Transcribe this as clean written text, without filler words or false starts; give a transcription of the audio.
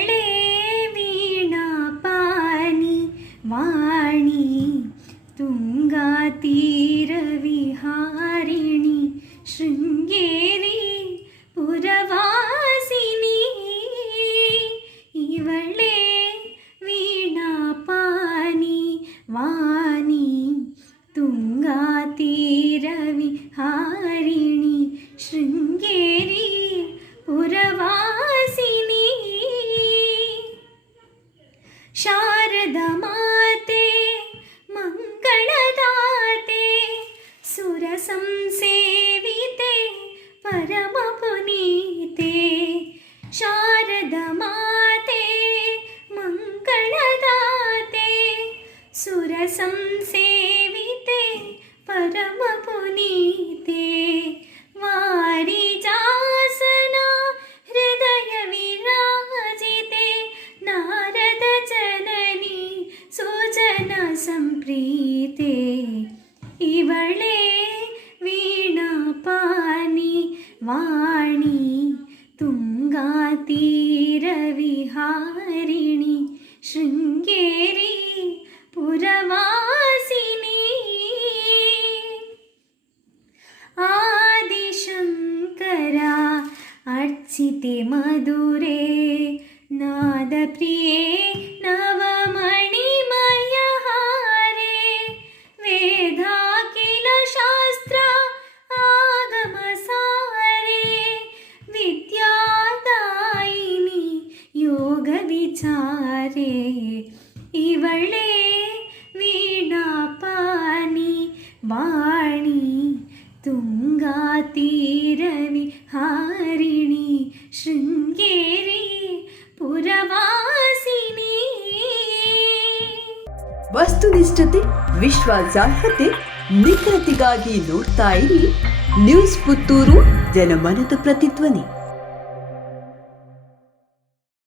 ಇವಳೇ ವೀಣಾ ಪಾನಿ ವಾಣಿ ತುಂಗಾ ತೀರ ವಿಹಾರಿಣಿ ಶೃಂಗೇರಿ ಪುರವಾಸಿನಿ. ಇವಳೇ ವೀಣಾ ಪಾನಿ ವಾಣಿ ತುಂಗಾ ತೀರ ವಿಹಾರಿಣಿ ಶೃಂಗೇರಿ ಪುರವಾಸಿನಿ. ಶಾರದಾ ಮಾತೆ ಮಂಗಳದಾತೆ ಸುರ ಸಂಸೇವಿತೆ ಪರಮ ಪುನೀತೆ. ಶಾರದಾ ಮಾತೆ ಮಂಗಳದಾತೆ ಸುರ ಸಂಸೇವಿತೆ ಪರಮ ಪುನೀತೆ. ವಾರಿಜಾಸನ ಹೃದಯ ವಿರಾಜಿತೆ ನಾರದ ಜನನಿ ಸುಜನ ಸಂಪ್ರೀತೆ. ಇವಳೇ ವೀಣಾ ಪಾನಿ ವಾಣಿ ತುಂಗಾ ತೀರ ವಿಹಾರಿಣಿ ಶೃಂಗೇರಿ ಪುರವಾಸಿನಿ. ಆದಿಶಂಕರ ಅರ್ಚಿತೆ ಮಧುರೆ ನಾದ ಪ್ರಿಯೆ ನವಮಣಿಮಯ ಹಾರೆ. ವೇದಾಖಿಲ ಶಾಸ್ತ್ರ ಆಗಮ ಸಾರೆ ವಿದ್ಯಾದಾಯಿನಿ ಯೋಗ ವಿಚಾರೆ. ಇವಳೇ ವೀಣಾ ಪಾನಿ ವಾಣಿ ತುಂಗಾ ತೀರ ವಿಹಾರಿಣಿ ಶೃಂಗೇರಿ ಪುರವಾಸಿನಿ. ವಸ್ತುನಿಷ್ಠತೆ, ವಿಶ್ವಾಸಾರ್ಹತೆ, ನಿಖರತೆಗಾಗಿ ನೋಡ್ತಾ ಇರಿ ನ್ಯೂಸ್ ಪುತ್ತೂರು, ಜನಮನದ ಪ್ರತಿಧ್ವನಿ.